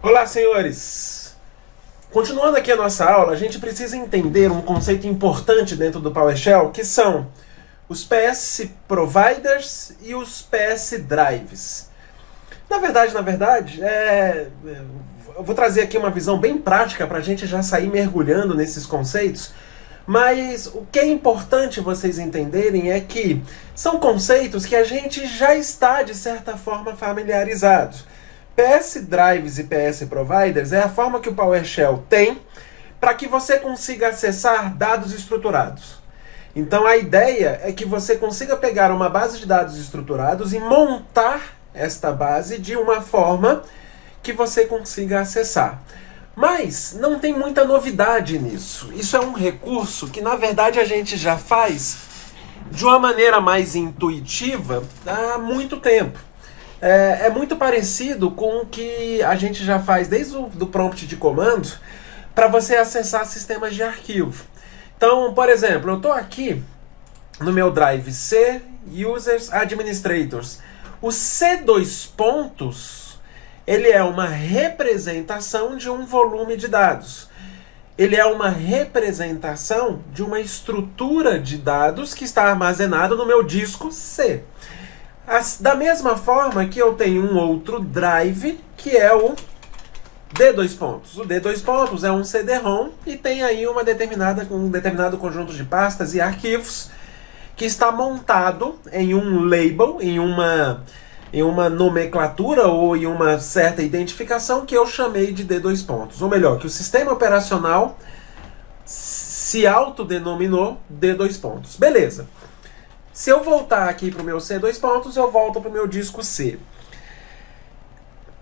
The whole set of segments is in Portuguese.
Olá, senhores! Continuando aqui a nossa aula, a gente precisa entender um conceito importante dentro do PowerShell, que são os PS Providers e os PS Drives. Na verdade, eu vou trazer aqui uma visão bem prática para a gente já sair mergulhando nesses conceitos, mas o que é importante vocês entenderem é que são conceitos que a gente já está, de certa forma, familiarizado. PS Drives e PS Providers é a forma que o PowerShell tem para que você consiga acessar dados estruturados. Então a ideia é que você consiga pegar uma base de dados estruturados e montar esta base de uma forma que você consiga acessar. Mas não tem muita novidade nisso. Isso é um recurso que, na verdade, a gente já faz de uma maneira mais intuitiva há muito tempo. É muito parecido com o que a gente já faz desde o do prompt de comando para você acessar sistemas de arquivo. Então, por exemplo, eu estou aqui no meu drive C, Users, Administrators. O C2 ele é uma representação de um volume de dados. Ele é uma representação de uma estrutura de dados que está armazenado no meu disco C. Da mesma forma que eu tenho um outro drive, que é o D2. O D2 é um CD-ROM e tem aí um determinado conjunto de pastas e arquivos que está montado em um label, em uma nomenclatura ou em uma certa identificação que eu chamei de D2. Ou melhor, que o sistema operacional se autodenominou D2. Beleza. Se eu voltar aqui para o meu C2, eu volto para o meu disco C.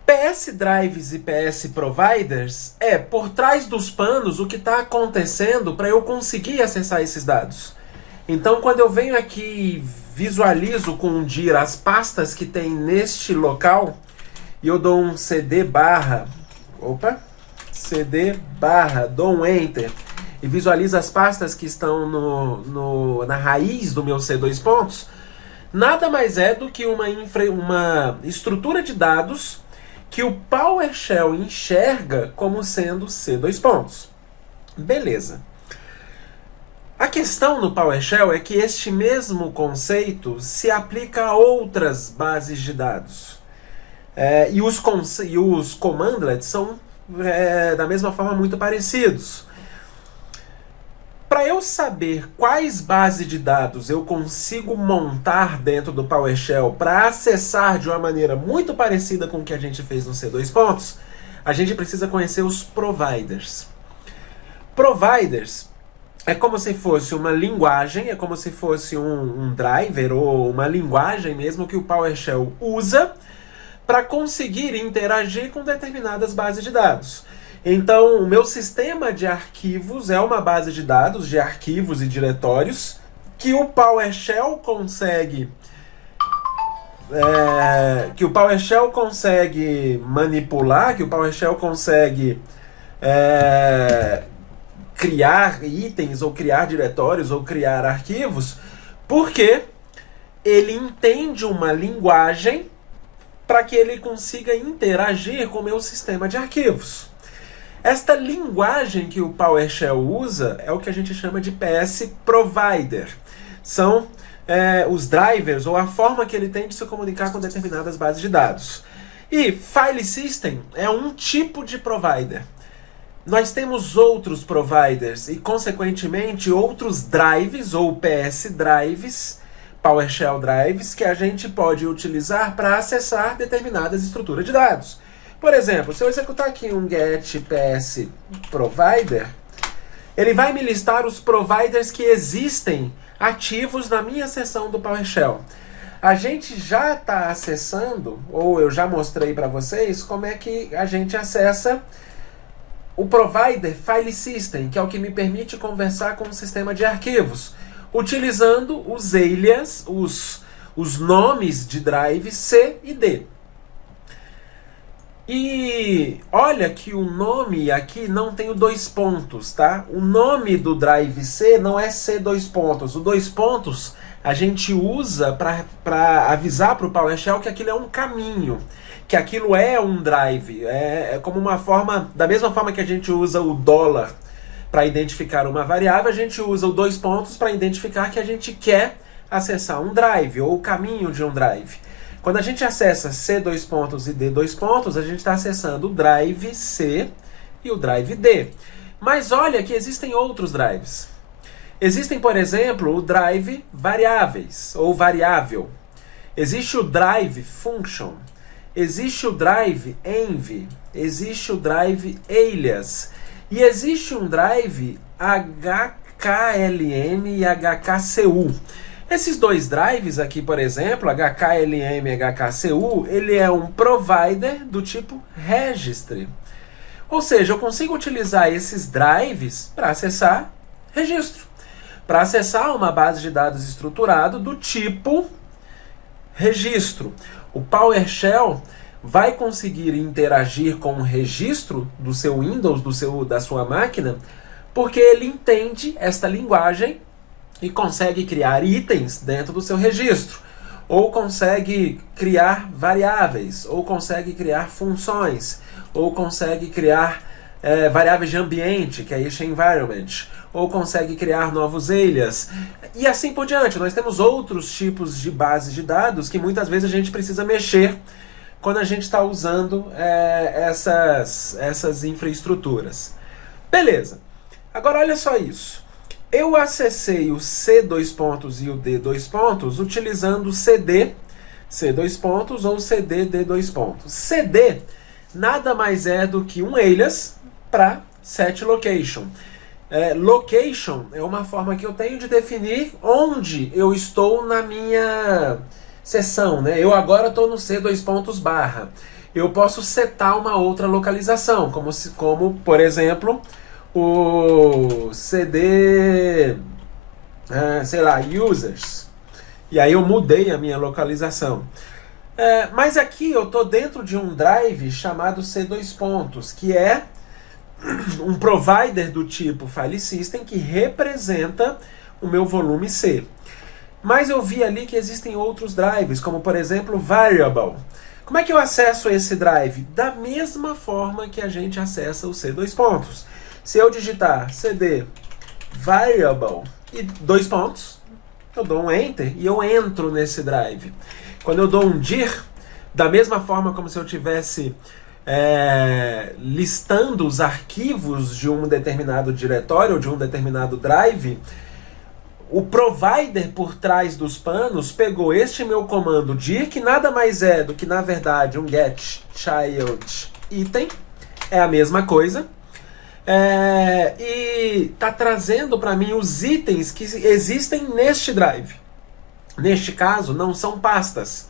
PS Drives e PS Providers é, por trás dos panos, o que está acontecendo para eu conseguir acessar esses dados. Então, quando eu venho aqui e visualizo com um dir as pastas que tem neste local, e eu dou um CD barra, dou um Enter, e visualizo as pastas que estão na raiz do meu C2, nada mais é do que uma estrutura de dados que o PowerShell enxerga como sendo C2. Beleza. A questão no PowerShell é que este mesmo conceito se aplica a outras bases de dados. E os commandlets são, da mesma forma, muito parecidos. Para eu saber quais bases de dados eu consigo montar dentro do PowerShell para acessar de uma maneira muito parecida com o que a gente fez no C2, a gente precisa conhecer os providers. Providers é como se fosse uma linguagem, é como se fosse um driver ou uma linguagem mesmo que o PowerShell usa para conseguir interagir com determinadas bases de dados. Então, o meu sistema de arquivos é uma base de dados de arquivos e diretórios que o PowerShell consegue manipular, que o PowerShell consegue criar itens, ou criar diretórios, ou criar arquivos, porque ele entende uma linguagem para que ele consiga interagir com o meu sistema de arquivos. Esta linguagem que o PowerShell usa é o que a gente chama de PS Provider. São os drivers, ou a forma que ele tem de se comunicar com determinadas bases de dados. E File System é um tipo de provider. Nós temos outros providers e, consequentemente, outros drives, ou PS Drives, PowerShell Drives, que a gente pode utilizar para acessar determinadas estruturas de dados. Por exemplo, se eu executar aqui um get PS provider, ele vai me listar os providers que existem ativos na minha seção do PowerShell. A gente já está acessando, ou eu já mostrei para vocês, como é que a gente acessa o provider File System, que é o que me permite conversar com o sistema de arquivos, utilizando os alias, os nomes de drive C e D. E olha que o nome aqui não tem o 2 pontos, tá? O nome do drive C não é C2. O 2 pontos a gente usa para avisar para o PowerShell que aquilo é um caminho, que aquilo é um drive. É como uma forma, da mesma forma que a gente usa o dólar para identificar uma variável, a gente usa o dois pontos para identificar que a gente quer acessar um drive ou o caminho de um drive. Quando a gente acessa C dois pontos e D dois pontos, a gente está acessando o drive C e o drive D. Mas olha que existem outros drives. Existem, por exemplo, o drive variáveis ou variável. Existe o drive function. Existe o drive env. Existe o drive alias. E existe um drive HKLM e HKCU. Esses dois drives aqui, por exemplo, HKLM e HKCU, ele é um provider do tipo registry. Ou seja, eu consigo utilizar esses drives para acessar registro. Para acessar uma base de dados estruturado do tipo registro. O PowerShell vai conseguir interagir com o registro do seu Windows, da sua máquina, porque ele entende esta linguagem e consegue criar itens dentro do seu registro, ou consegue criar variáveis, ou consegue criar funções, ou consegue criar variáveis de ambiente, que é isso environment, ou consegue criar novos alias, e assim por diante. Nós temos outros tipos de bases de dados que muitas vezes a gente precisa mexer quando a gente está usando essas infraestruturas. Beleza. Agora olha só isso. Eu acessei o C dois pontos e o D dois pontos utilizando CD C dois pontos ou CD D dois pontos. CD nada mais é do que um alias para set location. Location é uma forma que eu tenho de definir onde eu estou na minha sessão, né? Eu agora estou no C dois pontos barra. Eu posso setar uma outra localização, como por exemplo, o CD, sei lá, users. E aí eu mudei a minha localização. Mas aqui eu estou dentro de um drive chamado C dois pontos, que é um provider do tipo file system que representa o meu volume C. Mas eu vi ali que existem outros drives, como por exemplo variable. Como é que eu acesso esse drive? Da mesma forma que a gente acessa o C dois pontos. Se eu digitar cd variable e dois pontos, eu dou um enter e eu entro nesse drive. Quando eu dou um dir, da mesma forma como se eu tivesse listando os arquivos de um determinado diretório ou de um determinado drive, o provider por trás dos panos pegou este meu comando dir, que nada mais é do que, na verdade, um get child item, é a mesma coisa, e está trazendo para mim os itens que existem neste drive. Neste caso, não são pastas,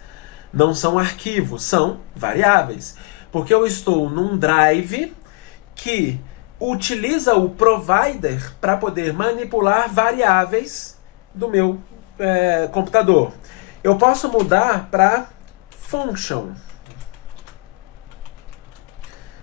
não são arquivos, são variáveis. Porque eu estou num drive que utiliza o provider para poder manipular variáveis do meu computador. Eu posso mudar para function.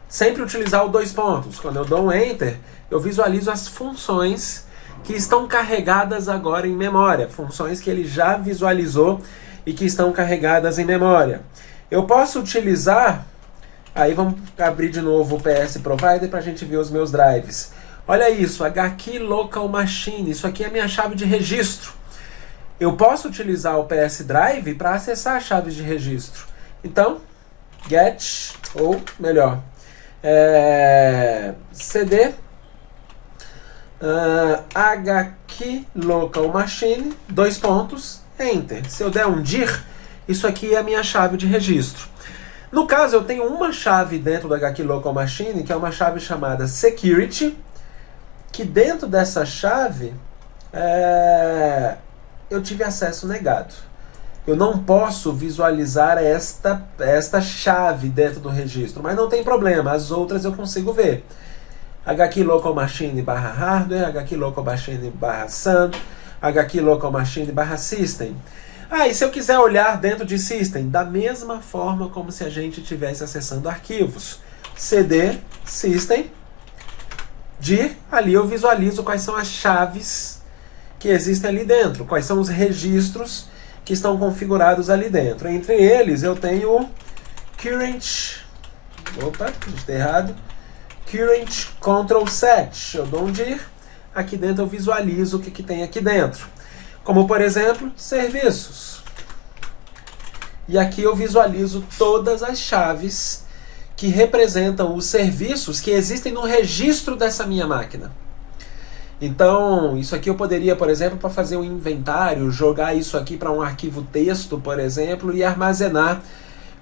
Sempre utilizar o dois pontos. Quando eu dou um enter, eu visualizo as funções que estão carregadas agora em memória. Funções que ele já visualizou e que estão carregadas em memória. Eu posso utilizar... Aí vamos abrir de novo o PS Provider para a gente ver os meus drives. Olha isso, HKey Local Machine. Isso aqui é a minha chave de registro. Eu posso utilizar o PS Drive para acessar as chaves de registro. Então, get, ou melhor, cd HKey Local Machine, dois pontos, enter. Se eu der um dir, isso aqui é a minha chave de registro. No caso, eu tenho uma chave dentro do HKey Local Machine, que é uma chave chamada Security, que dentro dessa chave eu tive acesso negado. Eu não posso visualizar esta chave dentro do registro, mas não tem problema, as outras eu consigo ver. HKey Local Machine barra hardware, HKey Local Machine barra SUN, HKey Local Machine barra system. E se eu quiser olhar dentro de System, da mesma forma como se a gente estivesse acessando arquivos. CD, System, dir, ali eu visualizo quais são as chaves que existem ali dentro, quais são os registros que estão configurados ali dentro. Entre eles eu tenho current, opa, digitei errado, current control set, eu dou um dir, aqui dentro eu visualizo o que tem aqui dentro, como por exemplo, serviços, e aqui eu visualizo todas as chaves que representam os serviços que existem no registro dessa minha máquina. Então, isso aqui eu poderia, por exemplo, para fazer um inventário, jogar isso aqui para um arquivo texto, por exemplo, e armazenar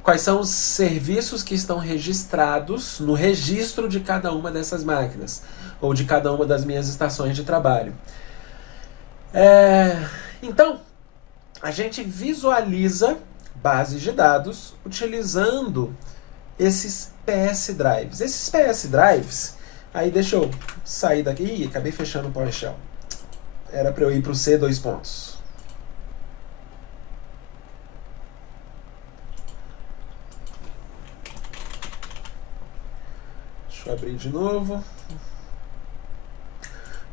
quais são os serviços que estão registrados no registro de cada uma dessas máquinas, ou de cada uma das minhas estações de trabalho. Então, a gente visualiza bases de dados utilizando esses PS Drives. Esses PS Drives, aí deixa eu sair daqui. Ih, acabei fechando o PowerShell. Era para eu ir para o C, dois pontos. Deixa eu abrir de novo.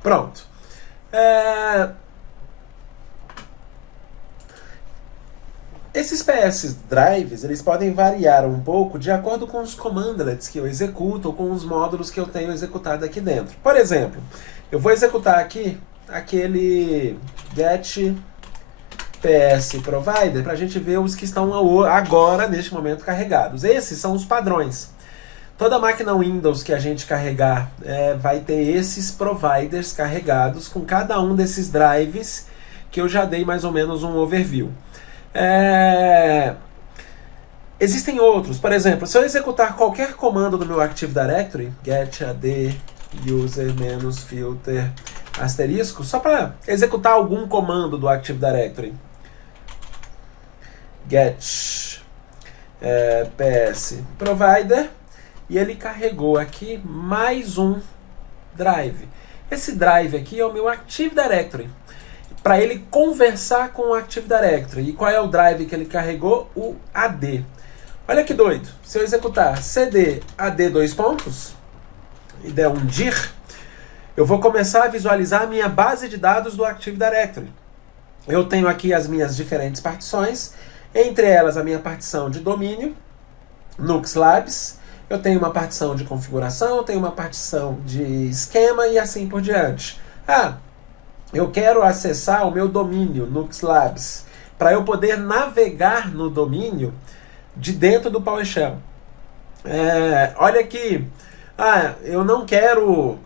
Pronto. Esses PS Drives, eles podem variar um pouco de acordo com os commandlets que eu executo ou com os módulos que eu tenho executado aqui dentro. Por exemplo, eu vou executar aqui aquele get PS provider para a gente ver os que estão agora, neste momento, carregados. Esses são os padrões. Toda máquina Windows que a gente carregar vai ter esses providers carregados com cada um desses drives que eu já dei mais ou menos um overview. Existem outros, por exemplo, se eu executar qualquer comando do meu Active Directory, get ad user -filter asterisco, só para executar algum comando do Active Directory, get ps provider, e ele carregou aqui mais um drive. Esse drive aqui é o meu Active Directory, para ele conversar com o Active Directory. E qual é o drive que ele carregou? O AD. Olha que doido. Se eu executar cd AD dois pontos e der um dir, eu vou começar a visualizar a minha base de dados do Active Directory. Eu tenho aqui as minhas diferentes partições, entre elas a minha partição de domínio, Nux Labs, eu tenho uma partição de configuração, eu tenho uma partição de esquema e assim por diante. Eu quero acessar o meu domínio, Nux Labs, para eu poder navegar no domínio de dentro do PowerShell. Olha aqui, eu não quero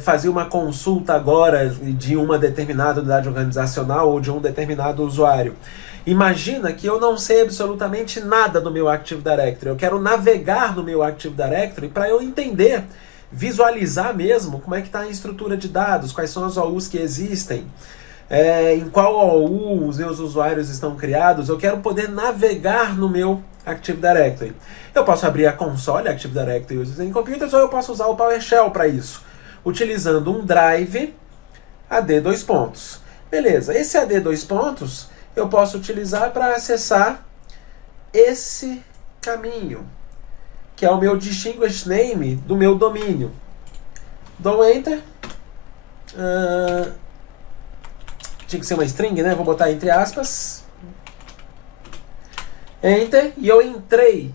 fazer uma consulta agora de uma determinada unidade organizacional ou de um determinado usuário. Imagina que eu não sei absolutamente nada do meu Active Directory. Eu quero navegar no meu Active Directory para eu entender, visualizar mesmo como é que está a estrutura de dados, quais são as OUs que existem, em qual OU os meus usuários estão criados. Eu quero poder navegar no meu Active Directory. Eu posso abrir a console Active Directory Users and Computers, ou eu posso usar o PowerShell para isso, utilizando um drive AD dois pontos. Beleza, esse AD dois pontos eu posso utilizar para acessar esse caminho, que é o meu distinguished name do meu domínio. Dou Enter. Tinha que ser uma string, né? Vou botar entre aspas. Enter. E eu entrei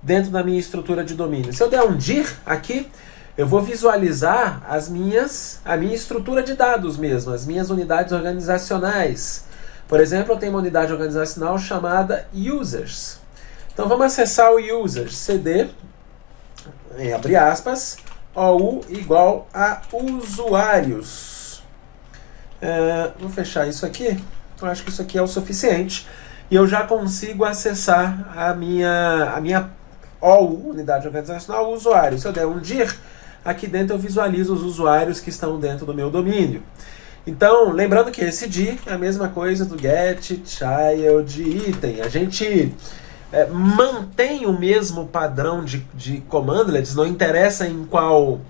dentro da minha estrutura de domínio. Se eu der um dir aqui, eu vou visualizar a minha estrutura de dados mesmo, as minhas unidades organizacionais. Por exemplo, eu tenho uma unidade organizacional chamada Users. Então vamos acessar o Users, cd, abre aspas, OU igual a usuários. Vou fechar isso aqui, eu acho que isso aqui é o suficiente. E eu já consigo acessar a minha OU, unidade organizacional, usuário. Se eu der um dir, aqui dentro eu visualizo os usuários que estão dentro do meu domínio. Então, lembrando que esse dir é a mesma coisa do get, child, item. A gente mantém o mesmo padrão de commandlets, não interessa em qual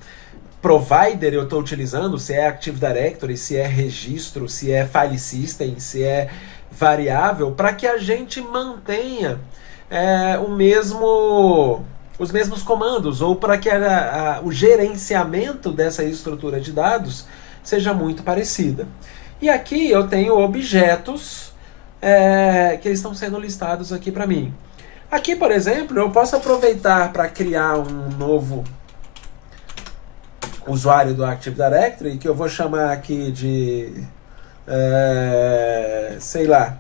provider eu estou utilizando, se é Active Directory, se é registro, se é file system, se é variável, para que a gente mantenha os mesmos comandos, ou para que o gerenciamento dessa estrutura de dados seja muito parecida. E aqui eu tenho objetos que estão sendo listados aqui para mim. Aqui, por exemplo, eu posso aproveitar para criar um novo usuário do Active Directory, que eu vou chamar aqui de, sei lá,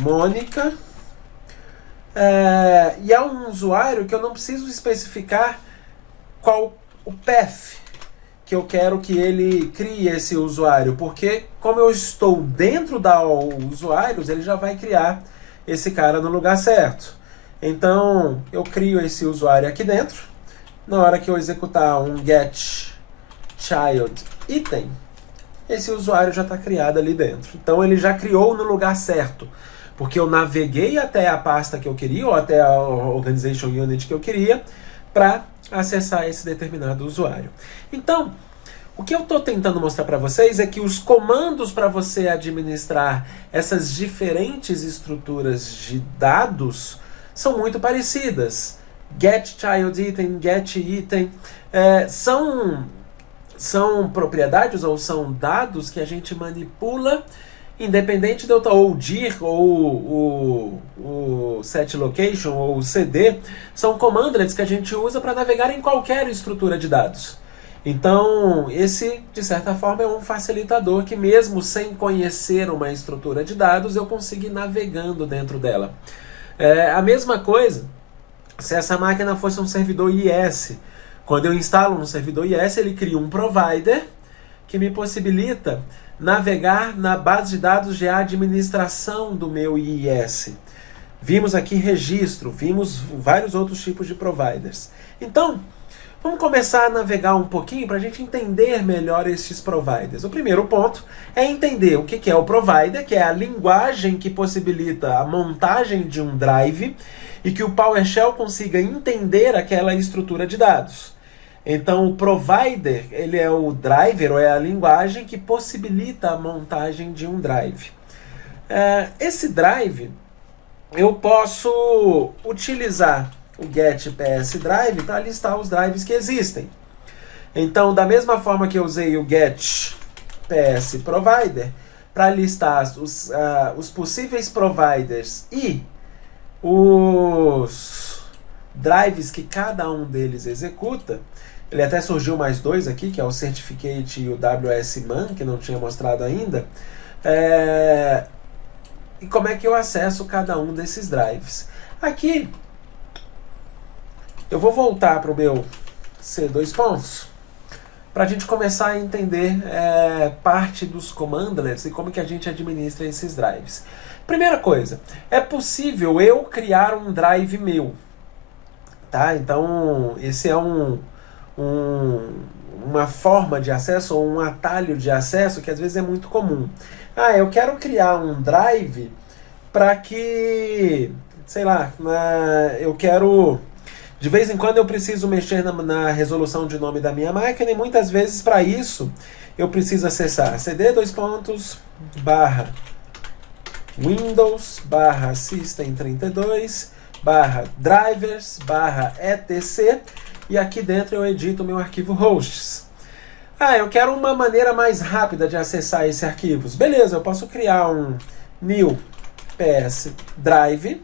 Mônica. E é um usuário que eu não preciso especificar qual o path que eu quero que ele crie esse usuário, porque como eu estou dentro da usuários, ele já vai criar esse cara no lugar certo. Então eu crio esse usuário aqui dentro. Na hora que eu executar um get child item, esse usuário já está criado ali dentro. Então ele já criou no lugar certo, porque eu naveguei até a pasta que eu queria, ou até a Organization Unit que eu queria, para acessar esse determinado usuário. Então, o que eu estou tentando mostrar para vocês é que os comandos para você administrar essas diferentes estruturas de dados são muito parecidas. Get child item, get item, são propriedades ou são dados que a gente manipula independente de eu estar ou dir ou o set location ou o cd, são commandlets que a gente usa para navegar em qualquer estrutura de dados. Então, esse, de certa forma, é um facilitador que mesmo sem conhecer uma estrutura de dados, eu consigo ir navegando dentro dela. A mesma coisa se essa máquina fosse um servidor IS. Quando eu instalo um servidor IS, ele cria um provider que me possibilita navegar na base de dados de administração do meu IIS. Vimos aqui registro, vimos vários outros tipos de providers. Então, vamos começar a navegar um pouquinho para a gente entender melhor esses providers. O primeiro ponto é entender o que é o provider, que é a linguagem que possibilita a montagem de um drive e que o PowerShell consiga entender aquela estrutura de dados. Então, o provider, ele é o driver, ou é a linguagem que possibilita a montagem de um drive. Esse drive, eu posso utilizar o get ps drive para listar os drives que existem. Então, da mesma forma que eu usei o get ps provider para listar os possíveis providers e os drives que cada um deles executa, ele até surgiu mais dois aqui, que é o Certificate e o WSMan, que não tinha mostrado ainda. E como é que eu acesso cada um desses drives? Aqui, eu vou voltar para o meu C2 pontos, para a gente começar a entender parte dos commandlets e como que a gente administra esses drives. Primeira coisa, é possível eu criar um drive meu. Tá? Então, esse é uma forma de acesso ou um atalho de acesso que às vezes é muito comum. Eu quero criar um drive para que, sei lá, eu quero... De vez em quando eu preciso mexer na resolução de nome da minha máquina e muitas vezes para isso eu preciso acessar cd:/System32/drivers/etc e aqui dentro eu edito o meu arquivo hosts. Eu quero uma maneira mais rápida de acessar esses arquivos. Beleza, eu posso criar um new ps drive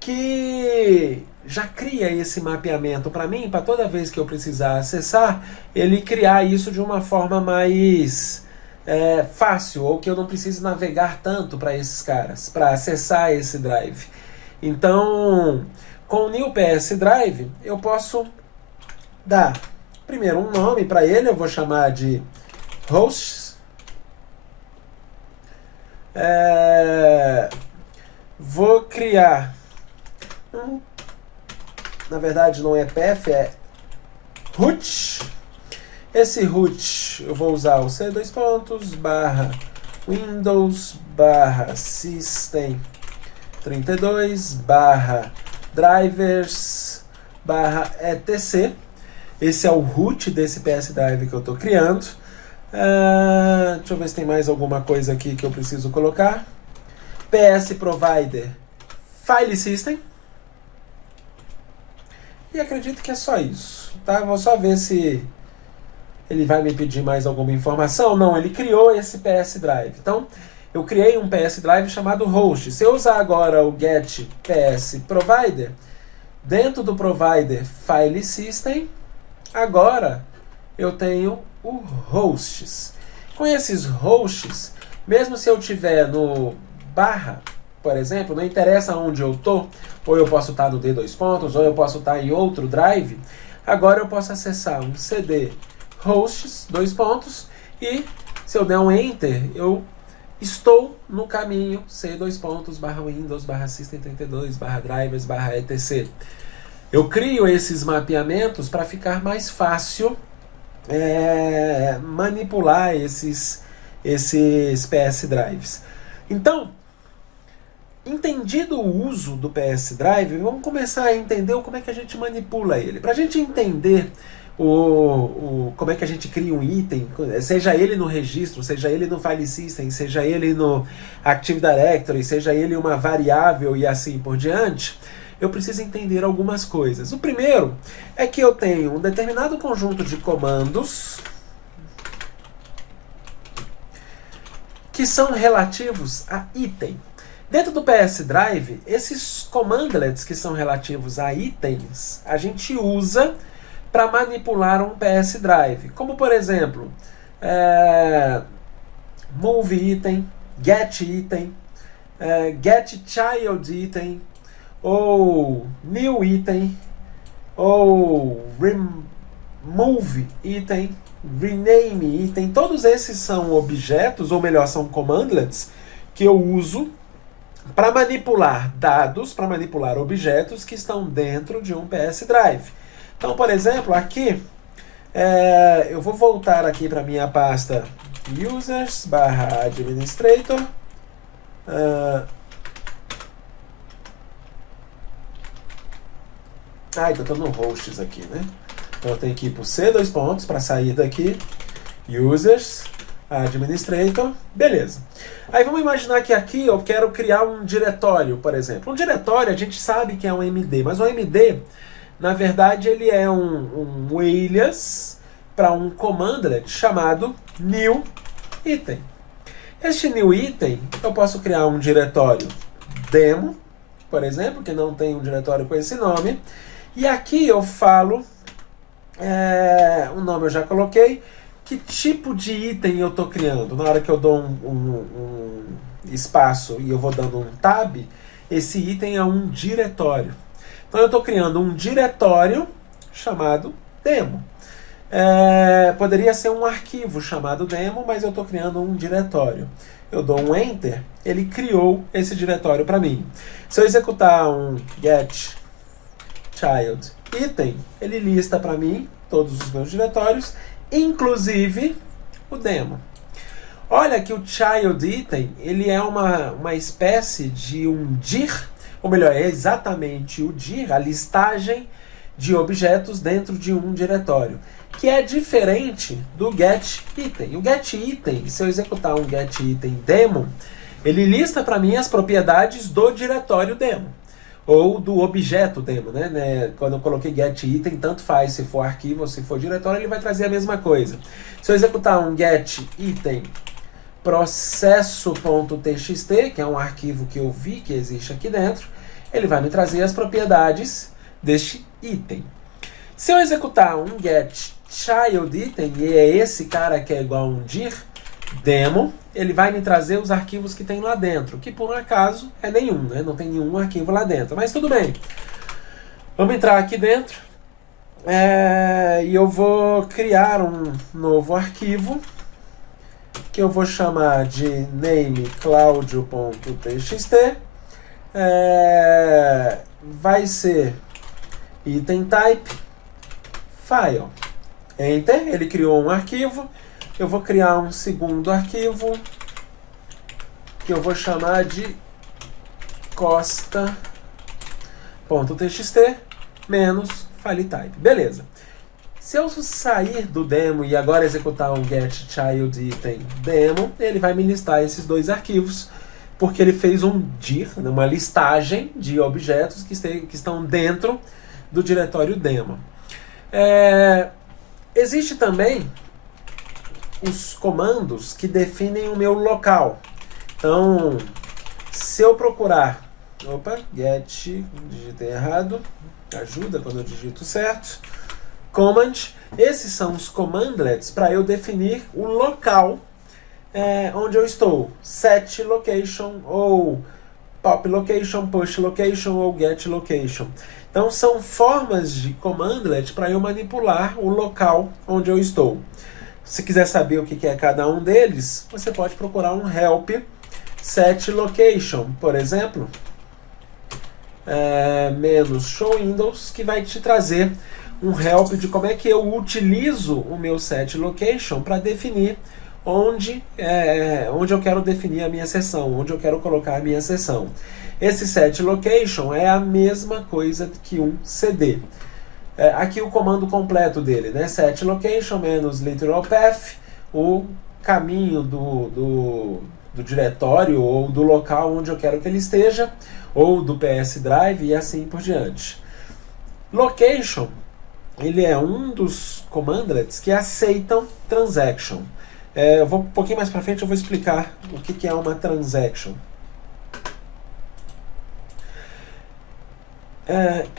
que já cria esse mapeamento para mim, para toda vez que eu precisar acessar, ele criar isso de uma forma mais fácil, ou que eu não preciso navegar tanto para esses caras, para acessar esse drive. Então, com o new ps drive, eu posso dar primeiro um nome para ele, eu vou chamar de hosts. Vou criar na verdade não é path, é root. Esse root eu vou usar o C2 pontos /Windows/System 32/drivers/etc. Esse é o root desse PS Drive que eu estou criando. Deixa eu ver se tem mais alguma coisa aqui que eu preciso colocar. PS Provider File System. E acredito que é só isso. Tá? Vou só ver se ele vai me pedir mais alguma informação. Não, ele criou esse PS Drive. Então, eu criei um PS Drive chamado host. Se eu usar agora o get PS Provider, dentro do provider File System, agora eu tenho o hosts. Com esses hosts, mesmo se eu tiver no barra, por exemplo, não interessa onde eu estou, ou eu posso estar no D2 pontos, ou eu posso estar em outro drive, agora eu posso acessar um CD hosts, 2 pontos, e se eu der um enter, eu estou no caminho C2 pontos, barra Windows, barra System 32, barra drivers, barra etc. Eu crio esses mapeamentos para ficar mais fácil manipular esses PS Drives. Então, entendido o uso do PS Drive, vamos começar a entender como é que a gente manipula ele. Para a gente entender como é que a gente cria um item, seja ele no registro, seja ele no File System, seja ele no Active Directory, seja ele uma variável e assim por diante, eu preciso entender algumas coisas. O primeiro é que eu tenho um determinado conjunto de comandos que são relativos a item. Dentro do PS Drive, esses commandlets que são relativos a itens, a gente usa para manipular um PS Drive. Como, por exemplo, move item, get item, get child item, ou new item, ou remove item, rename item. Todos esses são objetos, ou melhor, são commandlets, que eu uso para manipular dados, para manipular objetos que estão dentro de um PS Drive. Então, por exemplo, aqui, eu vou voltar aqui para minha pasta users/administrator. Então eu estou no hosts aqui, né? Então eu tenho que ir para o C2 pontos para sair daqui. Users, administrator, beleza. Aí vamos imaginar que aqui eu quero criar um diretório, por exemplo. Um diretório a gente sabe que é um MD, mas o MD, na verdade, ele é um alias para um commandlet chamado new item. Este new item, eu posso criar um diretório demo, por exemplo, que não tem um diretório com esse nome. E aqui eu falo, o nome eu já coloquei, que tipo de item eu estou criando. Na hora que eu dou um espaço e eu vou dando um tab, esse item é um diretório. Então eu estou criando um diretório chamado demo. Poderia ser um arquivo chamado demo, mas eu estou criando um diretório. Eu dou um enter, ele criou esse diretório para mim. Se eu executar um get child item, ele lista para mim todos os meus diretórios, inclusive o demo. Olha que o child item, ele é uma espécie de um dir, ou melhor, é exatamente o dir, a listagem de objetos dentro de um diretório, que é diferente do get item. O get item, se eu executar um get item demo, ele lista para mim as propriedades do diretório demo, ou do objeto demo, né? Quando eu coloquei get item, tanto faz se for arquivo ou se for diretório, ele vai trazer a mesma coisa. Se eu executar um get item processo.txt, que é um arquivo que eu vi que existe aqui dentro, ele vai me trazer as propriedades deste item. Se eu executar um get child item, e é esse cara que é igual a um dir demo, ele vai me trazer os arquivos que tem lá dentro, que por um acaso é nenhum, né? Não tem nenhum arquivo lá dentro, mas tudo bem. Vamos entrar aqui dentro e eu vou criar um novo arquivo que eu vou chamar de nameclaudio.txt. Vai ser item type file. Enter, ele criou um arquivo. Eu vou criar um segundo arquivo que eu vou chamar de costa.txt menos file type. Beleza. Se eu sair do demo e agora executar um get child item demo, ele vai me listar esses dois arquivos, porque ele fez um dir, uma listagem de objetos que estão dentro do diretório demo. Existe também os comandos que definem o meu local. Então, se eu procurar... Opa, get, digitei errado. Ajuda quando eu digito certo. Command. Esses são os commandlets para eu definir o local onde eu estou. Set location, ou pop location, push location, ou get location. Então, são formas de commandlet para eu manipular o local onde eu estou. Se quiser saber o que é cada um deles, você pode procurar um help set location, por exemplo, menos show windows, que vai te trazer um help de como é que eu utilizo o meu set location para definir onde eu quero definir a minha sessão, onde eu quero colocar a minha sessão. Esse set location é a mesma coisa que um CD. Aqui o comando completo dele, né? Set location menos literal path, o caminho do diretório ou do local onde eu quero que ele esteja, ou do PS Drive e assim por diante. Location, ele é um dos commandlets que aceitam transaction. Eu vou um pouquinho mais para frente, eu vou explicar o que é uma transaction.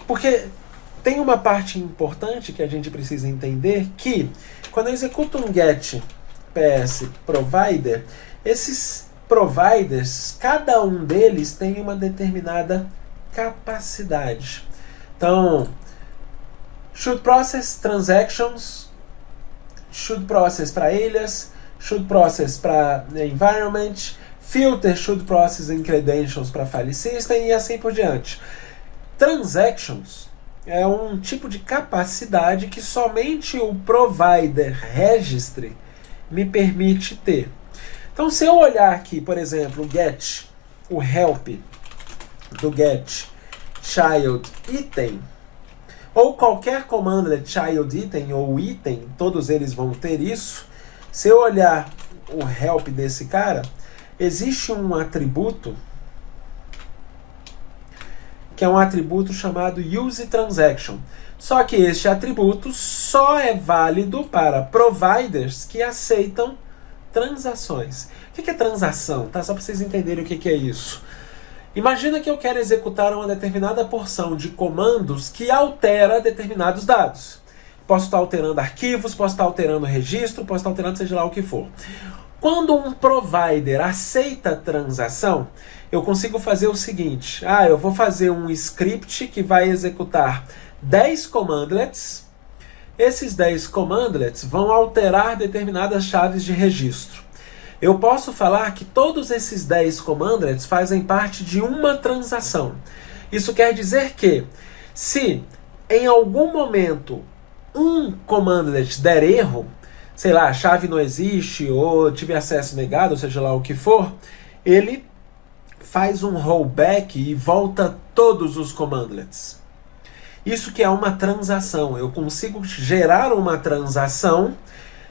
Porque tem uma parte importante que a gente precisa entender, que quando eu executo um get PS provider, esses providers, cada um deles tem uma determinada capacidade. Então, should process transactions, should process para alias, should process para environment, filter should process in credentials para file system e assim por diante. Transactions é um tipo de capacidade que somente o provider registry me permite ter. Então, se eu olhar aqui, por exemplo, o get, o help do get child item, ou qualquer commandlet child item ou item, todos eles vão ter isso. Se eu olhar o help desse cara, existe um atributo que é um atributo chamado useTransaction. Só que este atributo só é válido para providers que aceitam transações. O que é transação? Tá? Só para vocês entenderem o que é isso. Imagina que eu quero executar uma determinada porção de comandos que altera determinados dados. Posso estar alterando arquivos, posso estar alterando registro, posso estar alterando seja lá o que for. Quando um provider aceita a transação, eu consigo fazer o seguinte. Eu vou fazer um script que vai executar 10 commandlets. Esses 10 commandlets vão alterar determinadas chaves de registro. Eu posso falar que todos esses 10 commandlets fazem parte de uma transação. Isso quer dizer que, se em algum momento um commandlet der erro, sei lá, a chave não existe, ou tive acesso negado, ou seja lá o que for, ele faz um rollback e volta todos os commandlets. Isso que é uma transação. Eu consigo gerar uma transação,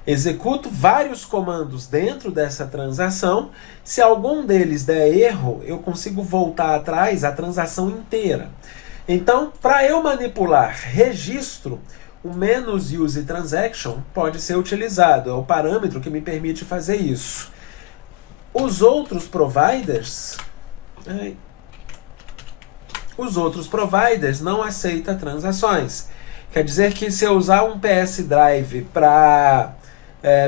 executo vários comandos dentro dessa transação. Se algum deles der erro, eu consigo voltar atrás a transação inteira. Então, para eu manipular registro, o menos useTransaction pode ser utilizado. É o parâmetro que me permite fazer isso. Os outros providers não aceitam transações. Quer dizer que se eu usar um PS Drive para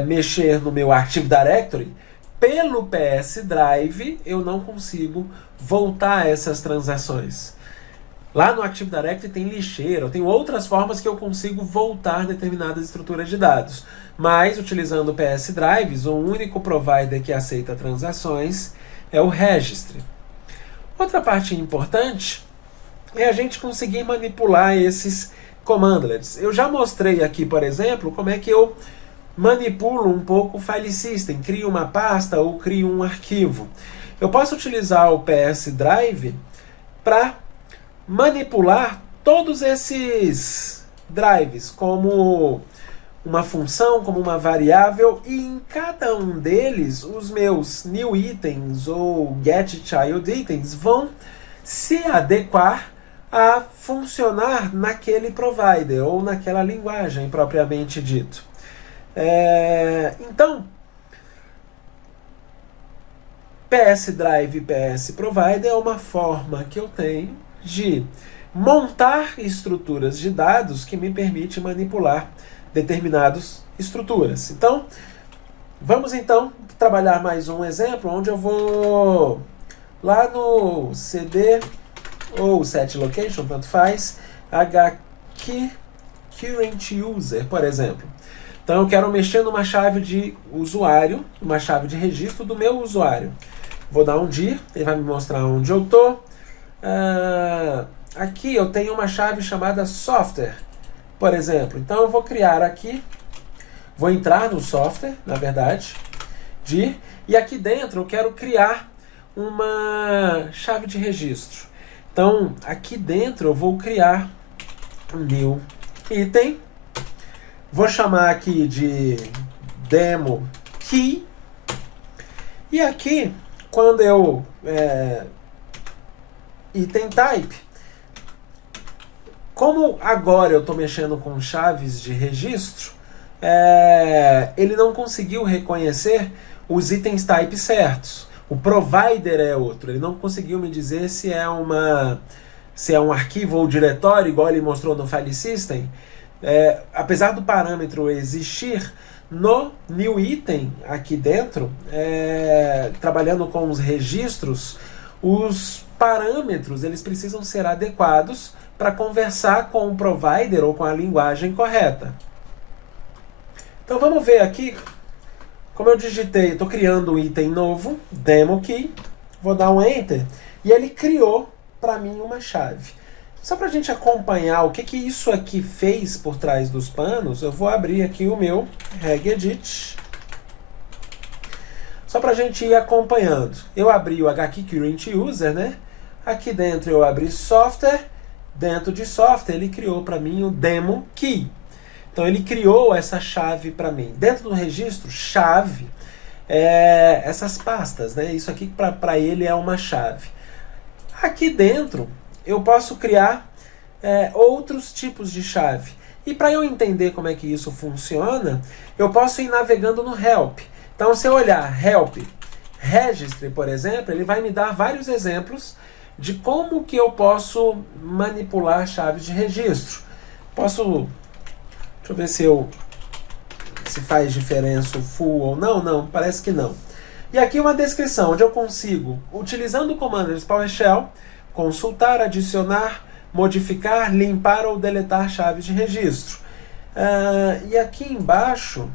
mexer no meu Active Directory, pelo PS Drive eu não consigo voltar essas transações. Lá no Active Directory tem lixeira, tem outras formas que eu consigo voltar determinadas estruturas de dados. Mas, utilizando o PS Drives, o único provider que aceita transações é o Registry. Outra parte importante é a gente conseguir manipular esses commandlets. Eu já mostrei aqui, por exemplo, como é que eu manipulo um pouco o file system, crio uma pasta ou crio um arquivo. Eu posso utilizar o PS Drive para manipular todos esses drives como uma função, como uma variável, e em cada um deles os meus new itens ou get child itens vão se adequar a funcionar naquele provider ou naquela linguagem propriamente dito. Então, PS Drive e PS Provider é uma forma que eu tenho de montar estruturas de dados que me permite manipular determinadas estruturas. Então, vamos então trabalhar mais um exemplo onde eu vou lá no CD ou set location, tanto faz, HKey current user, por exemplo. Então eu quero mexer numa chave de usuário, uma chave de registro do meu usuário. Vou dar um dir, ele vai me mostrar onde eu estou. Aqui eu tenho uma chave chamada software, por exemplo. Então eu vou criar aqui, vou entrar no software, na verdade, dir, e aqui dentro eu quero criar uma chave de registro. Então aqui dentro eu vou criar um new item, vou chamar aqui de demo key, e aqui quando eu item type, como agora eu estou mexendo com chaves de registro, ele não conseguiu reconhecer os itens type certos. O provider é outro, ele não conseguiu me dizer se é um arquivo ou diretório, igual ele mostrou no file system. Apesar do parâmetro existir, no new item aqui dentro, trabalhando com os registros, os parâmetros eles precisam ser adequados para conversar com o provider ou com a linguagem correta. Então vamos ver aqui, como eu digitei, estou criando um item novo, demo key, vou dar um enter, e ele criou para mim uma chave. Só para a gente acompanhar o que isso aqui fez por trás dos panos, eu vou abrir aqui o meu regedit, só para a gente ir acompanhando. Eu abri o HKey current user, né? Aqui dentro eu abri software, dentro de software ele criou para mim o demo key. Então ele criou essa chave para mim. Dentro do registro, chave, essas pastas, né? Isso aqui para ele é uma chave. Aqui dentro eu posso criar outros tipos de chave. E para eu entender como é que isso funciona, eu posso ir navegando no help. Então se eu olhar help registry, por exemplo, ele vai me dar vários exemplos de como que eu posso manipular chaves de registro. Deixa eu ver se faz diferença o full ou não. Não, parece que não. E aqui uma descrição, onde eu consigo, utilizando o comando PowerShell, consultar, adicionar, modificar, limpar ou deletar chaves de registro. E aqui embaixo,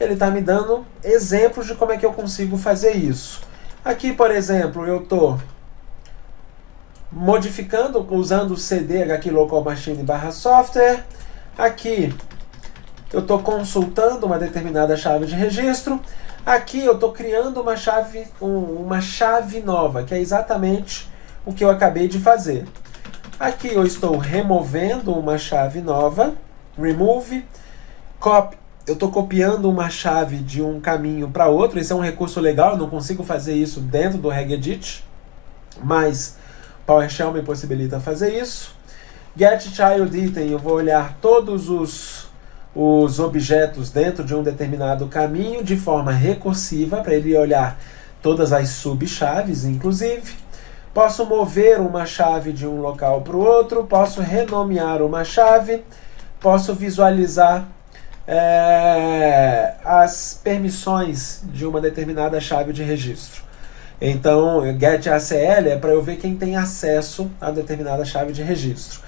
ele está me dando exemplos de como é que eu consigo fazer isso. Aqui, por exemplo, eu estou modificando, usando o cd HKey local machine /software. Aqui eu estou consultando uma determinada chave de registro. Aqui eu estou criando uma chave nova, que é exatamente o que eu acabei de fazer. Aqui eu estou removendo uma chave nova, remove, copy. Eu estou copiando uma chave de um caminho para outro. Esse é um recurso legal, eu não consigo fazer isso dentro do regedit, mas PowerShell me possibilita fazer isso. Get child item, eu vou olhar todos os objetos dentro de um determinado caminho de forma recursiva, para ele olhar todas as subchaves, inclusive. Posso mover uma chave de um local para o outro, posso renomear uma chave, posso visualizar as permissões de uma determinada chave de registro. Então, getACL é para eu ver quem tem acesso a determinada chave de registro.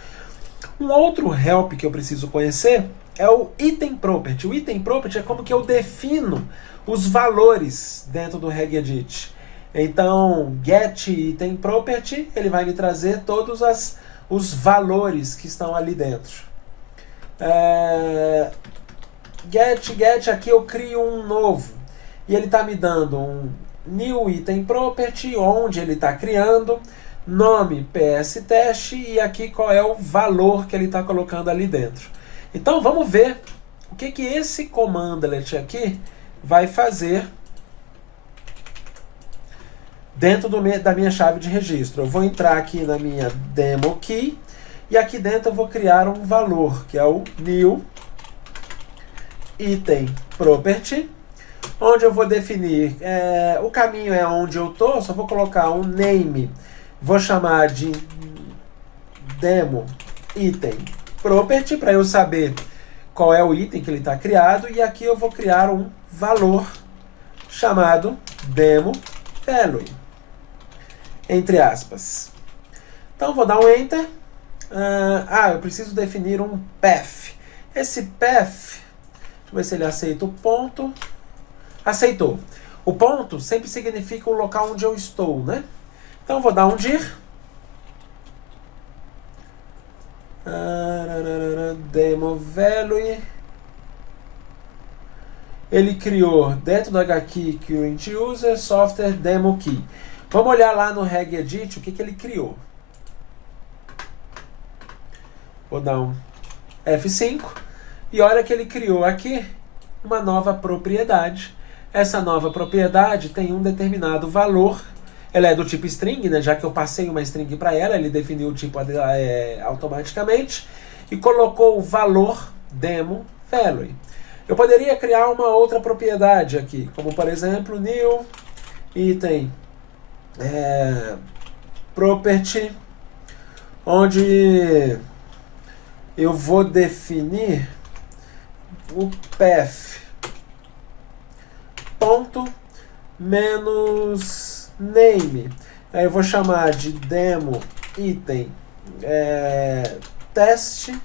Um outro help que eu preciso conhecer é o item property. O item property é como que eu defino os valores dentro do regedit. Então, get item property, ele vai me trazer todos os valores que estão ali dentro. Get, aqui eu crio um novo. E ele está me dando um new item property, onde ele está criando, nome PS teste, e aqui qual é o valor que ele está colocando ali dentro. Então vamos ver o que esse commandlet aqui vai fazer dentro da minha chave de registro. Eu vou entrar aqui na minha demo key, e aqui dentro eu vou criar um valor, que é o new item property, onde eu vou definir, o caminho é onde eu tô, só vou colocar um name, vou chamar de demo item property, para eu saber qual é o item que ele está criado, e aqui eu vou criar um valor chamado demo value, entre aspas. Então vou dar um enter. Eu preciso definir um path. Esse path, deixa eu ver se ele aceita o ponto. Aceitou. O ponto sempre significa o local onde eu estou, né? Então vou dar um dir. Demo value. Ele criou dentro do HKey current user software demo key. Vamos olhar lá no regedit o que ele criou. Vou dar um F5 e olha que ele criou aqui uma nova propriedade. Essa nova propriedade tem um determinado valor. Ela é do tipo string, né? Já que eu passei uma string para ela, ele definiu o tipo automaticamente e colocou o valor demo value. Eu poderia criar uma outra propriedade aqui, como por exemplo new item property, onde eu vou definir o path ponto menos name. Aí eu vou chamar de demo item teste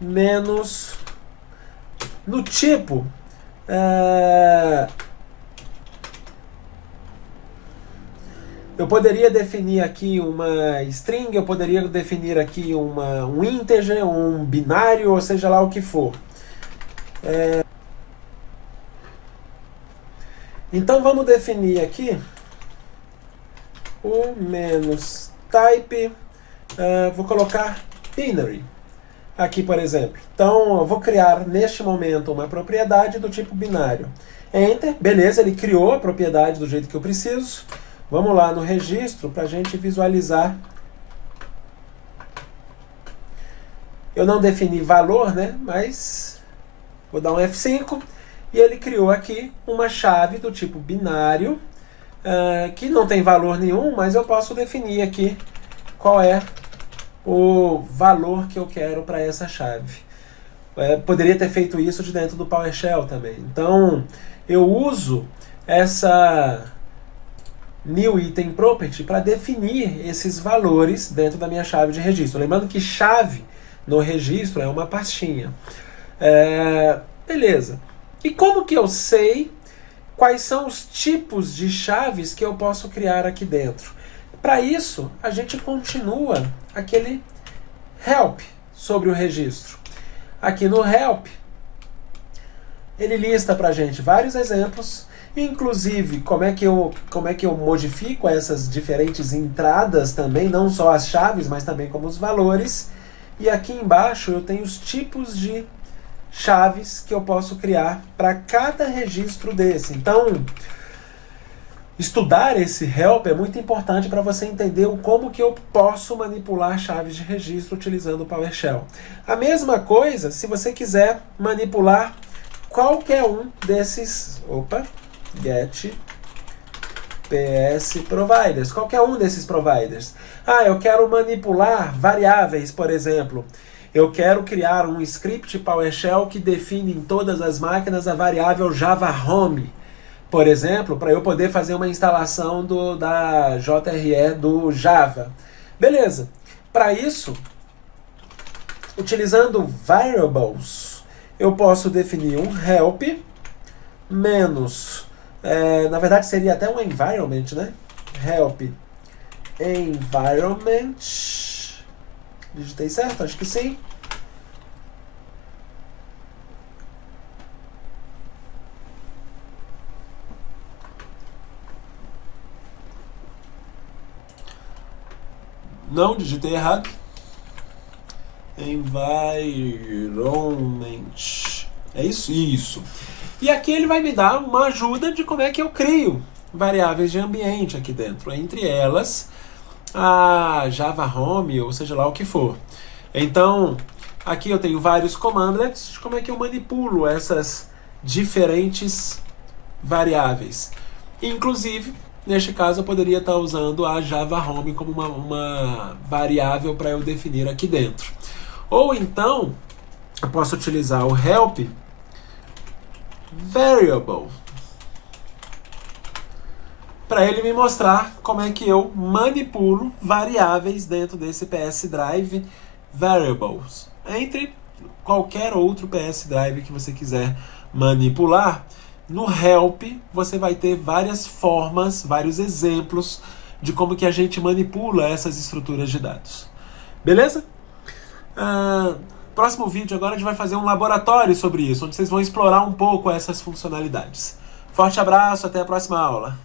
menos no tipo eu poderia definir aqui uma string, eu poderia definir aqui um integer, um binário, ou seja lá o que for. Então vamos definir aqui o menos type, vou colocar binary aqui, por exemplo. Então eu vou criar neste momento uma propriedade do tipo binário. Enter, beleza, ele criou a propriedade do jeito que eu preciso. Vamos lá no registro para a gente visualizar. Eu não defini valor, né? Mas vou dar um F5 e ele criou aqui uma chave do tipo binário, que não tem valor nenhum, mas eu posso definir aqui qual é o valor que eu quero para essa chave. Poderia ter feito isso de dentro do PowerShell também. Então, eu uso essa new item property para definir esses valores dentro da minha chave de registro. Lembrando que chave no registro é uma pastinha. Beleza. E como que eu sei quais são os tipos de chaves que eu posso criar aqui dentro? Para isso, a gente continua aquele help sobre o registro. Aqui no help, ele lista para a gente vários exemplos, inclusive como é que eu modifico essas diferentes entradas também, não só as chaves, mas também como os valores. E aqui embaixo eu tenho os tipos de chaves que eu posso criar para cada registro desse. Então, estudar esse help é muito importante para você entender como que eu posso manipular chaves de registro utilizando o PowerShell. A mesma coisa se você quiser manipular qualquer um desses, get ps providers, qualquer um desses providers. Eu quero manipular variáveis, por exemplo. Eu quero criar um script PowerShell que define em todas as máquinas a variável Java Home, por exemplo, para eu poder fazer uma instalação da JRE do Java. Beleza. Para isso, utilizando variables, eu posso definir um help menos, na verdade seria até um environment, né? Help environment. Digitei certo? Acho que sim. Não, digitei errado. Environment. É isso? Isso. E aqui ele vai me dar uma ajuda de como é que eu crio variáveis de ambiente aqui dentro. Entre elas, a Java Home, ou seja lá o que for. Então, aqui eu tenho vários commandlets de como é que eu manipulo essas diferentes variáveis. Inclusive, neste caso, eu poderia estar usando a Java Home como uma variável para eu definir aqui dentro. Ou então, eu posso utilizar o help variable para ele me mostrar como é que eu manipulo variáveis dentro desse PS Drive Variables, entre qualquer outro PS Drive que você quiser manipular. No help você vai ter várias formas, vários exemplos de como que a gente manipula essas estruturas de dados. Beleza? Próximo vídeo agora a gente vai fazer um laboratório sobre isso, onde vocês vão explorar um pouco essas funcionalidades. Forte abraço, até a próxima aula.